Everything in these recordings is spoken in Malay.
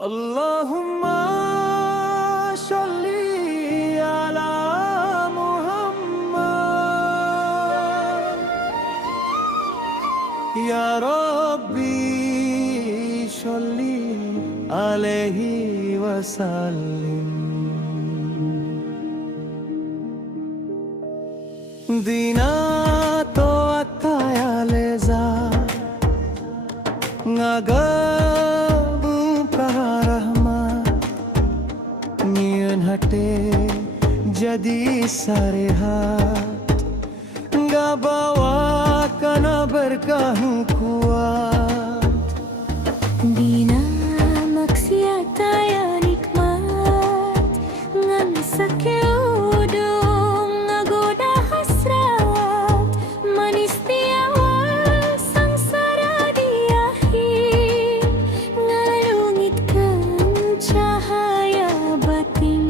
اللهم صل على محمد يا ربي صل عليه وسلم Dina to ataya leza ngagabu prarahma nyen hate jadi sarehat ngabawa kana berkah kuat Dina maksiat ya nikmat ngan sakeudung ngagoda hasrat manis tiawal sangsara di akhir ngalungitkan cahaya batin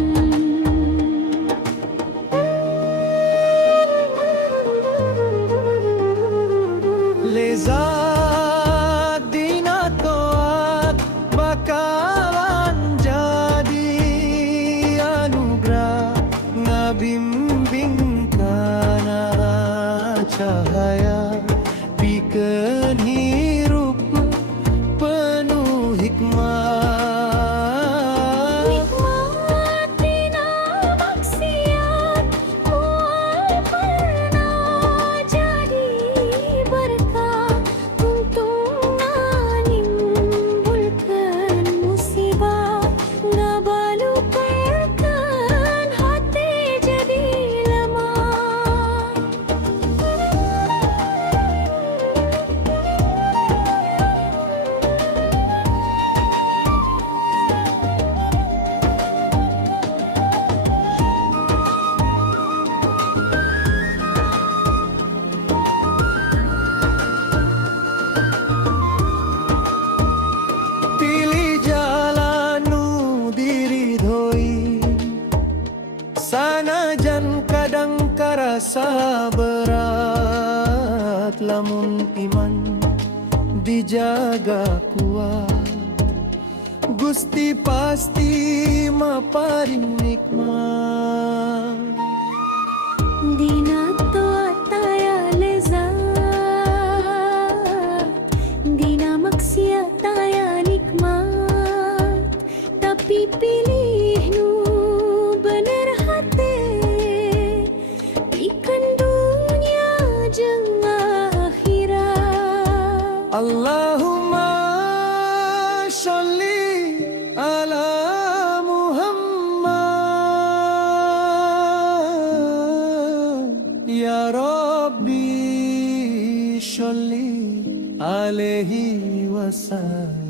leza bakalan jadi anugerah ngabimbing kana cahaya pikeun hirup penuh hikmah nikmat dina maksiat moal pernah jadi berkah untungna nimbulkan musibah ngabalupakan hati jadi lemah pilih jalan nu diridhoi sanajan kadang karasa berat lamun iman dijaga kuat Gusti pasti maparing nikmat Dina to ataya lezat Dina maksiat aya nikmat tapi pilih nu bener hati ikan dunia jeung akhirat Allahumma sholli ala Muhammad ya Rabbi sholli alaihi wasallam